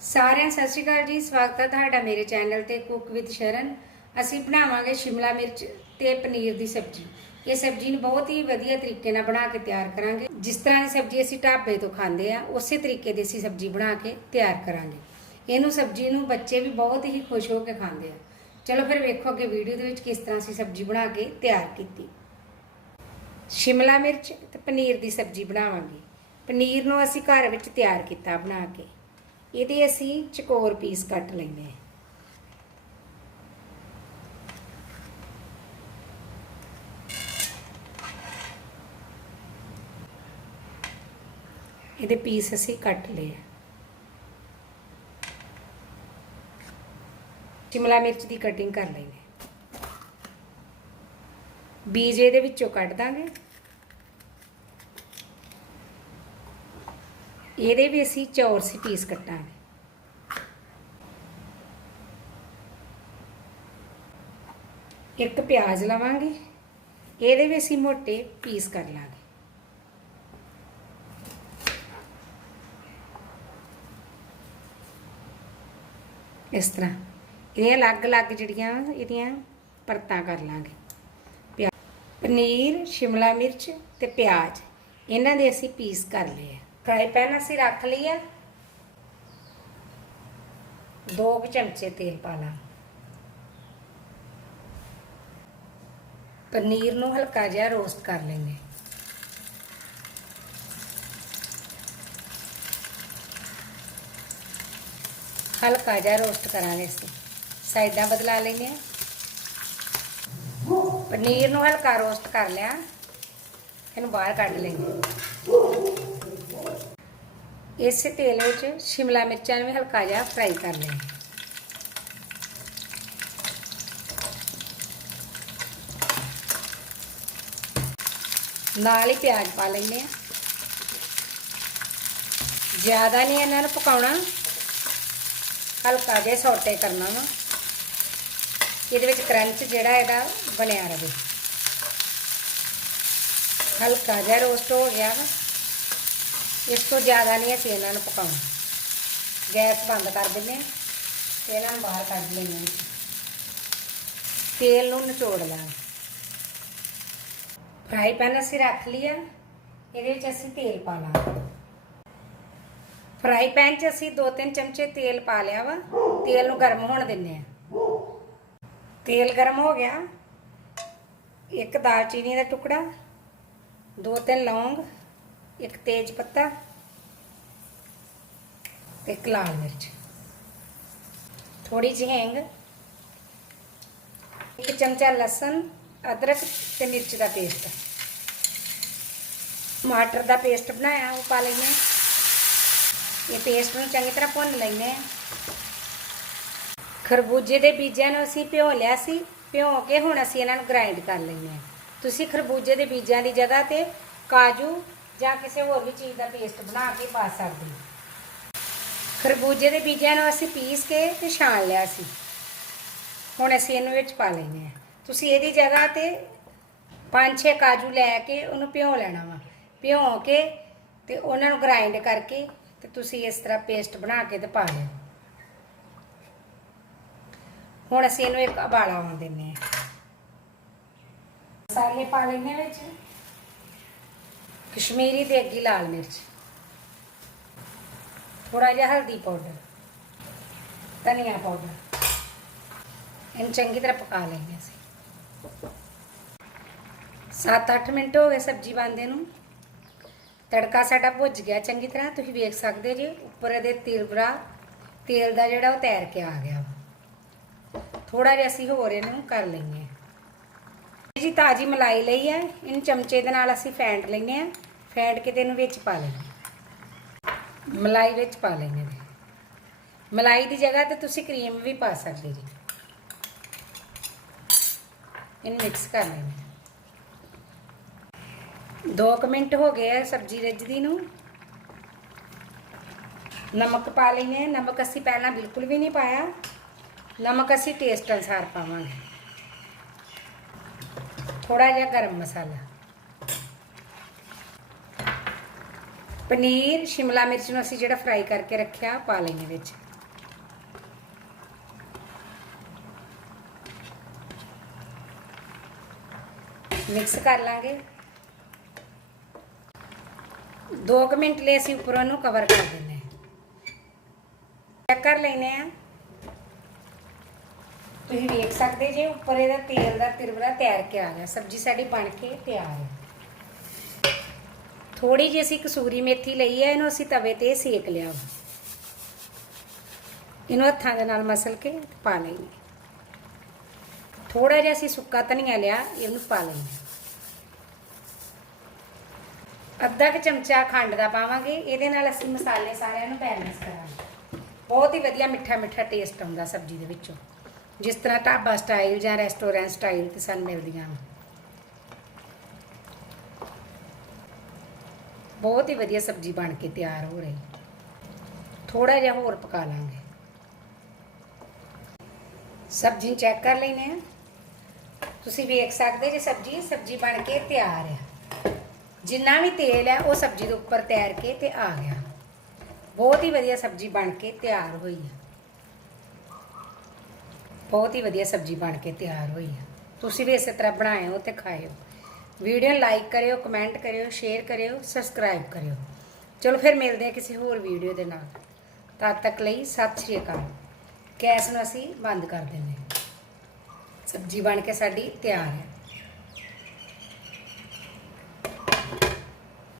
ਸਾਰਿਆਂ ਸਤਿ ਸ਼੍ਰੀ ਅਕਾਲ ਜੀ। ਸਵਾਗਤ ਹੈ ਤੁਹਾਡਾ ਮੇਰੇ ਚੈਨਲ ਤੇ ਕੁੱਕ ਵਿਦ ਸ਼ਰਨ। ਅਸੀਂ ਬਣਾਵਾਂਗੇ ਸ਼ਿਮਲਾ ਮਿਰਚ ਤੇ ਪਨੀਰ ਦੀ ਸਬਜ਼ੀ। ਇਹ ਸਬਜ਼ੀ ਨੂੰ ਬਹੁਤ ਹੀ ਵਧੀਆ ਤਰੀਕੇ ਨਾਲ ਬਣਾ ਕੇ ਤਿਆਰ ਕਰਾਂਗੇ। ਜਿਸ ਤਰ੍ਹਾਂ ਦੀ ਸਬਜ਼ੀ ਅਸੀਂ ਢਾਬੇ ਤੋਂ ਖਾਂਦੇ ਆ ਉਸੇ ਤਰੀਕੇ ਦੀ ਅਸੀਂ ਸਬਜ਼ੀ ਬਣਾ ਕੇ ਤਿਆਰ ਕਰਾਂਗੇ। ਇਹਨੂੰ ਸਬਜ਼ੀ ਨੂੰ ਬੱਚੇ ਵੀ ਬਹੁਤ ਹੀ ਖੁਸ਼ ਹੋ ਕੇ ਖਾਂਦੇ ਆ। ਚਲੋ ਫਿਰ ਵੇਖੋ ਅੱਗੇ ਵੀਡੀਓ ਦੇ ਵਿੱਚ ਕਿਸ ਤਰ੍ਹਾਂ ਅਸੀਂ ਸਬਜ਼ੀ ਬਣਾ ਕੇ ਤਿਆਰ ਕੀਤੀ। ਸ਼ਿਮਲਾ ਮਿਰਚ ਤੇ ਪਨੀਰ ਦੀ ਸਬਜ਼ੀ ਬਣਾਵਾਂਗੇ। ਪਨੀਰ ਨੂੰ ਅਸੀਂ ਘਰ ਵਿੱਚ ਤਿਆਰ ਕੀਤਾ ਬਣਾ ਕੇ। ਇਹਦੇ ਅਸੀਂ ਚਕੋਰ ਪੀਸ ਕੱਟ ਲੈਂਦੇ ਹਾਂ। ਇਹਦੇ ਪੀਸ ਅਸੀਂ ਕੱਟ ਲਏ ਸ਼ਿਮਲਾ ਮਿਰਚ ਦੀ ਕਟਿੰਗ ਕਰ ਲੈਂਦੇ ਬੀਜ ਇਹਦੇ ਵਿੱਚੋਂ ਕੱਢ ਦਾਂਗੇ। ਇਹਦੇ ਵੀ ਅਸੀਂ ਚੌਰਸੀ ਪੀਸ ਕੱਟਾਂਗੇ। ਇੱਕ ਪਿਆਜ਼ ਲਵਾਂਗੇ, ਇਹਦੇ ਵੀ ਅਸੀਂ ਮੋਟੇ ਪੀਸ ਕਰ ਲਾਂਗੇ। ਇਸ ਤਰ੍ਹਾਂ ਇਹ ਅਲੱਗ-ਅਲੱਗ ਜਿਹੜੀਆਂ ਇਹਦੀਆਂ ਪਰਤਾਂ ਕਰ ਲਾਂਗੇ। ਪਿਆ- ਪਨੀਰ, ਸ਼ਿਮਲਾ ਮਿਰਚ ਤੇ ਪਿਆਜ਼, ਇਹਨਾਂ ਦੇ ਅਸੀਂ ਪੀਸ ਕਰ ਲਏ ਆ। ਫਰਾਈ ਪੈਨ ਅਸੀਂ ਰੱਖ ਲਿਆ ਦੋ ਕੁ ਚਮਚੇ ਤੇਲ ਪਾ ਲਾ। ਪਨੀਰ ਨੂੰ ਹਲਕਾ ਜਿਹਾ ਰੋਸਟ ਕਰ ਲੈਂਗੇ ਹਲਕਾ ਜਿਹਾ ਰੋਸਟ ਕਰਾਂਗੇ ਅਸੀਂ। ਸਾਈਡਾਂ ਬਦਲਾ ਲੈਂਦੇ ਆ ਪਨੀਰ ਨੂੰ ਹਲਕਾ ਰੋਸਟ ਕਰ ਲਿਆ। ਇਹਨੂੰ ਬਾਹਰ ਕੱਢ ਲੈਂਦੇ ਇਸੇ ਤੇਲ ਵਿੱਚ ਸ਼ਿਮਲਾ ਮਿਰਚਾਂ ਨੂੰ ਵੀ ਹਲਕਾ ਜਿਹਾ ਫਰਾਈ ਕਰ ਲੈਂਗੇ ਨਾਲ ਹੀ ਪਿਆਜ਼ ਪਾ ਲੈਂਦੇ ਆ ਜ਼ਿਆਦਾ ਨਹੀਂ ਇਹਨਾਂ ਨੂੰ ਪਕਾਉਣਾ। ਹਲਕਾ ਜਿਹਾ ਸੌਟੇ ਕਰਨਾ ਵਾ। ਇਹਦੇ ਵਿੱਚ ਕਰੰਚ ਜਿਹੜਾ ਇਹਦਾ ਬਣਿਆ ਰਹੇ। ਹਲਕਾ ਜਿਹਾ ਰੋਸਟ ਹੋ ਗਿਆ ਵਾ। ਇਸ ਤੋਂ ਜ਼ਿਆਦਾ ਨਹੀਂ ਅਸੀਂ ਇਹਨਾਂ ਨੂੰ ਪਕਾਉਣਾ। ਗੈਸ ਬੰਦ ਕਰ ਦਿੰਦੇ ਹਾਂ ਤੇ ਇਹਨਾਂ ਨੂੰ ਬਾਹਰ ਕੱਢ ਲੈਂਦੇ ਹਾਂ। ਤੇਲ ਨੂੰ ਨਿਚੋੜ ਲਾਂਗੇ ਫਰਾਈ ਪੈਨ ਅਸੀਂ ਰੱਖ ਲਿਆ ਇਹਦੇ ਵਿੱਚ ਅਸੀਂ ਤੇਲ ਪਾ ਲਾਂਗੇ। ਫਰਾਈ ਪੈਨ 'ਚ ਅਸੀਂ 2-3 ਚਮਚੇ ਤੇਲ ਪਾ ਲਿਆ ਵਾ, ਤੇਲ ਨੂੰ ਗਰਮ ਹੋਣ ਦਿੰਨੇ ਆ ਤੇਲ ਗਰਮ ਹੋ ਗਿਆ। ਇੱਕ ਦਾਲਚੀਨੀ ਦਾ ਟੁਕੜਾ, ਦੋ ਤਿੰਨ ਲੌਂਗ ਇੱਕ ਤੇਜ ਪੱਤਾ ਤੇ ਇੱਕ ਲਾਲ ਮਿਰਚ। ਥੋੜੀ ਜਿਹੀ ਹਿੰਗ, ਇੱਕ ਚਮਚਾ ਲਸਣ, ਅਦਰਕ ਤੇ ਮਿਰਚ ਦਾ ਪੇਸਟ। ਟਮਾਟਰ ਦਾ ਪੇਸਟ ਬਣਾਇਆ, ਉਹ ਪਾ ਲੈਂਦੇ ਇਹ ਪੇਸਟ ਨੂੰ ਚੰਗੀ ਤਰ੍ਹਾਂ ਭੁੰਨ ਲੈਂਦੇ ਹਾਂ। ਖਰਬੂਜੇ ਦੇ ਬੀਜਾਂ ਨੂੰ ਅਸੀਂ ਭਿਓ ਲਿਆ ਸੀ ਭਿਓ ਕੇ ਹੁਣ ਅਸੀਂ ਇਹਨਾਂ ਨੂੰ ਗ੍ਰਾਈਂਡ ਕਰ ਲੈਂਦੇ ਤੁਸੀਂ ਖਰਬੂਜੇ ਦੇ ਬੀਜਾਂ ਦੀ ਜਗ੍ਹਾ ਤੇ ਕਾਜੂ ਜਾਂ ਕਿਸੇ ਹੋਰ ਵੀ ਚੀਜ਼ ਦਾ ਪੇਸਟ ਬਣਾ ਕੇ ਪਾ ਸਕਦੇ ਹੋ। ਖਰਬੂਜੇ ਦੇ ਬੀਜਾਂ ਨੂੰ ਅਸੀਂ ਪੀਸ ਕੇ ਤੇ ਛਾਣ ਲਿਆ ਸੀ। ਹੁਣ ਅਸੀਂ ਇਹਨੂੰ ਵਿੱਚ ਪਾ ਲੈਂਦੇ ਹਾਂ। ਤੁਸੀਂ ਇਹਦੀ ਜਗ੍ਹਾ ਤੇ 5-6 ਕਾਜੂ ਲੈ ਕੇ ਉਹਨੂੰ ਭਿਓ ਲੈਣਾ ਵਾ। ਭਿਓ ਕੇ ਤੇ ਉਹਨਾਂ ਨੂੰ ਗ੍ਰਾਈਂਡ ਕਰਕੇ ਤੇ ਤੁਸੀਂ ਇਸ ਤਰ੍ਹਾਂ ਪੇਸਟ ਬਣਾ ਕੇ ਤੇ ਪਾ ਲਿਓ। ਹੁਣ ਅਸੀਂ ਇਹਨੂੰ ਇੱਕ ਉਬਾਲਾ ਆਉਣ ਦਿੰਨੇ ਆ ਮਸਾਲੇ ਪਾ ਲੈਣੇ ਵਿੱਚ। ਕਸ਼ਮੀਰੀ ਦੇਗੀ ਲਾਲ ਮਿਰਚ। ਥੋੜਾ ਜਿਹਾ ਹਲਦੀ ਪਾਊਡਰ, ਧਨੀਆ ਪਾਊਡਰ। ਇਹਨੂੰ ਚੰਗੀ ਤਰ੍ਹਾਂ ਪਕਾ ਲੈਂਦੇ ਅਸੀਂ। 7-8 ਮਿੰਟ ਹੋ ਗਏ ਸਬਜ਼ੀ ਬਣਦੇ ਨੂੰ। ਤੜਕਾ ਸਾਡਾ ਭੁੱਜ ਗਿਆ ਚੰਗੀ ਤਰ੍ਹਾਂ। ਤੁਸੀਂ ਵੇਖ ਸਕਦੇ ਜੇ, ਉੱਪਰ ਇਹਦੇ ਤਿਲਬਰਾ ਤੇਲ ਦਾ ਜਿਹੜਾ ਉਹ ਤੈਰ ਕੇ ਆ ਗਿਆ ਵਾ। ਥੋੜਾ ਜਿਹਾ ਅਸੀਂ ਹੋਰ ਇਹਨੂੰ ਕਰ ਲੈਂਦੇ ਜੀ, ਤਾਜੀ ਮਲਾਈ ਲਈ ਹੈ। ਇਹਨੂੰ ਚਮਚੇ ਦੇ ਨਾਲ ਅਸੀਂ ਫੈਂਟ ਲੈਂਦੇ ਹਾਂ। ਫੈਂਟ ਕੇ ਤੇ ਇਹਨੂੰ ਵਿੱਚ ਪਾ ਲੈਣਾ ਮਲਾਈ ਵਿੱਚ ਪਾ ਲੈਂਦੇ ਨੇ ਮਲਾਈ ਦੀ ਜਗ੍ਹਾ ਤੇ ਤੁਸੀਂ ਕਰੀਮ ਵੀ ਪਾ ਸਕਦੇ ਜੀ। ਇਹਨੂੰ ਮਿਕਸ ਕਰ ਲੈਂਦੇ 2 ਮਿੰਟ ਹੋ ਗਏ ਆ ਸਬਜ਼ੀ ਰਿੱਝਦੀ ਨੂੰ। ਨਮਕ ਪਾ ਲੈਂਦੇ ਨਮਕ ਅਸੀਂ ਪਹਿਲਾਂ ਬਿਲਕੁਲ ਵੀ ਨਹੀਂ ਪਾਇਆ। ਨਮਕ ਅਸੀਂ ਟੇਸਟ ਅਨਸਾਰ ਪਾਵਾਂਗੇ। ਥੋੜਾ ਜਿਹਾ ਗਰਮ ਮਸਾਲਾ। ਪਨੀਰ, ਸ਼ਿਮਲਾ ਮਿਰਚ ਨੂੰ ਅਸੀਂ ਜਿਹੜਾ ਫਰਾਈ ਕਰਕੇ ਰੱਖਿਆ, ਪਾ ਲਈਏ ਵਿੱਚ। ਮਿਕਸ ਕਰ ਲਾਂਗੇ। 2 ਮਿੰਟ ਲਈ ਅਸੀਂ ਉੱਪਰੋਂ ਨੂੰ ਕਵਰ ਕਰ ਦਿੰਨੇ ਚੈੱਕ ਕਰ ਲੈਨੇ ਆ ਤੁਸੀਂ ਵੇਖ ਸਕਦੇ ਜੇ ਉੱਪਰ ਇਹਦਾ ਤੇਲ ਦਾ ਤਿਰਵਰਾ ਤਿਆਰ ਕੇ ਆ ਗਿਆ ਸਬਜ਼ੀ ਸਾਡੀ ਬਣ ਕੇ ਤਿਆਰ ਹੈ। ਥੋੜੀ ਜਿਹੀ ਅਸੀਂ ਕਸੂਰੀ ਮੇਥੀ ਲਈ ਹੈ, ਇਹਨੂੰ ਅਸੀਂ ਤਵੇ ਤੇ ਸੇਕ ਲਿਆ। ਇਹਨੂੰ ਹੱਥਾਂ ਦੇ ਨਾਲ ਮਸਲ ਕੇ ਪਾ ਲਈਏ। ਥੋੜਾ ਜਿਹਾ ਅਸੀਂ ਸੁੱਕਾ ਧਨੀਆ ਲਿਆ, ਇਹਨੂੰ ਪਾ ਲਈਏ। ਅੱਧਾ ਕੁ ਚਮਚਾ ਖੰਡ ਦਾ ਪਾਵਾਂਗੇ, ਇਹਦੇ ਨਾਲ ਅਸੀਂ ਮਸਾਲੇ ਸਾਰਿਆਂ ਨੂੰ ਬੈਲੈਂਸ ਕਰਾਂਗੇ। ਬਹੁਤ ਹੀ ਵਧੀਆ ਮਿੱਠਾ ਮਿੱਠਾ ਟੇਸਟ ਆਉਂਦਾ ਸਬਜ਼ੀ ਦੇ ਵਿੱਚੋਂ। ਜਿਸ ਤਰ੍ਹਾਂ ਢਾਬਾ ਸਟਾਈਲ ਜਾਂ ਰੈਸਟੋਰੈਂਟ ਸਟਾਈਲ ਤੇ ਸਾਨੂੰ ਮਿਲਦੀਆਂ ਨੇ ਬਹੁਤ ਹੀ ਵਧੀਆ ਸਬਜ਼ੀ ਬਣ ਕੇ ਤਿਆਰ ਹੋ ਰਹੀ ਥੋੜਾ ਜਿਹਾ ਹੋਰ ਪਕਾ ਲਾਂਗੇ ਸਬਜ਼ੀ ਨੂੰ ਚੈੱਕ ਕਰ ਲੈਨੇ ਆ ਤੁਸੀਂ ਵੇਖ ਸਕਦੇ ਜੇ ਸਬਜ਼ੀ ਸਬਜ਼ੀ ਬਣ ਕੇ ਤਿਆਰ ਆ ਜਿੰਨਾ ਵੀ ਤੇਲ ਹੈ ਉਹ ਸਬਜ਼ੀ ਦੇ ਉੱਪਰ ਤੈਰ ਕੇ ਤੇ ਆ ਗਿਆ ਬਹੁਤ ਹੀ ਵਧੀਆ ਸਬਜ਼ੀ ਬਣ ਕੇ ਤਿਆਰ ਹੋਈ ਹੈ ਬਹੁਤ ਹੀ ਵਧੀਆ ਸਬਜ਼ੀ ਬਣ ਕੇ ਤਿਆਰ ਹੋਈ ਆ। ਤੁਸੀਂ ਵੀ ਇਸੇ ਤਰ੍ਹਾਂ ਬਣਾਇਓ ਤੇ ਖਾਇਓ ਵੀਡੀਓ ਲਾਈਕ ਕਰਿਓ ਕਮੈਂਟ ਕਰਿਓ ਸ਼ੇਅਰ ਕਰਿਓ ਸਬਸਕ੍ਰਾਈਬ ਕਰਿਓ। ਚਲੋ ਫਿਰ ਮਿਲਦੇ ਹਾਂ ਕਿਸੇ ਹੋਰ ਵੀਡੀਓ ਦੇ ਨਾਲ। ਤਦ ਤੱਕ ਲਈ ਸਤਿ ਸ਼੍ਰੀ ਅਕਾਲ। ਗੈਸ ਨੂੰ ਅਸੀਂ ਬੰਦ ਕਰ ਦਿੰਦੇ ਸਬਜ਼ੀ ਬਣ ਕੇ ਸਾਡੀ ਤਿਆਰ ਹੈ।